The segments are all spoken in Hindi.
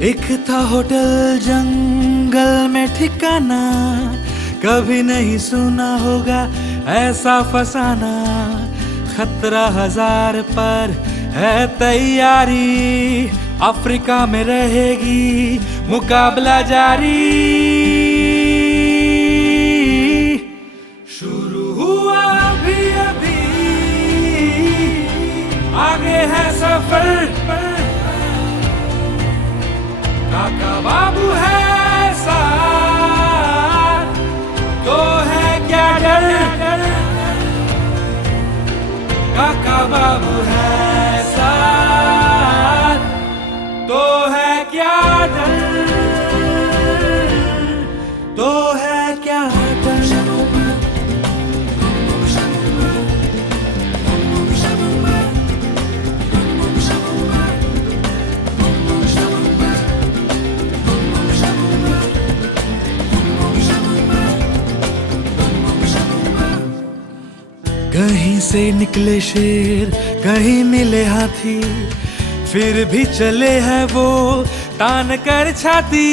एक था होटल जंगल में ठिकाना, कभी नहीं सुना होगा ऐसा फसाना। खतरा हजार पर है तैयारी, अफ्रीका में रहेगी मुकाबला जारी। शुरू हुआ अभी अभी, आगे है सफर। काका बाबू है साथ, तो है क्या डर। काका बाबू है साथ, तो है क्या डर। तो है क्या डर। कहीं से निकले शेर, कहीं मिले हाथी, फिर भी चले हैं वो तान कर छाती।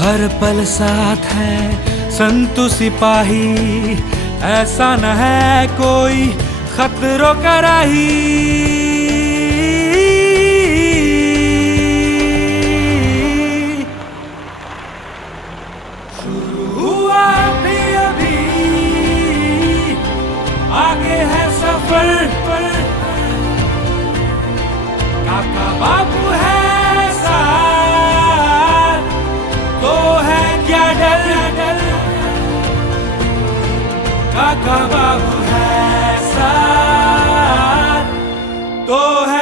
हर पल साथ है संतु सिपाही, ऐसा न है कोई खतरों का राही। आगे है सफर, काका बाबू है साथ, तो है क्या डर। काका बाबू है साथ, तो है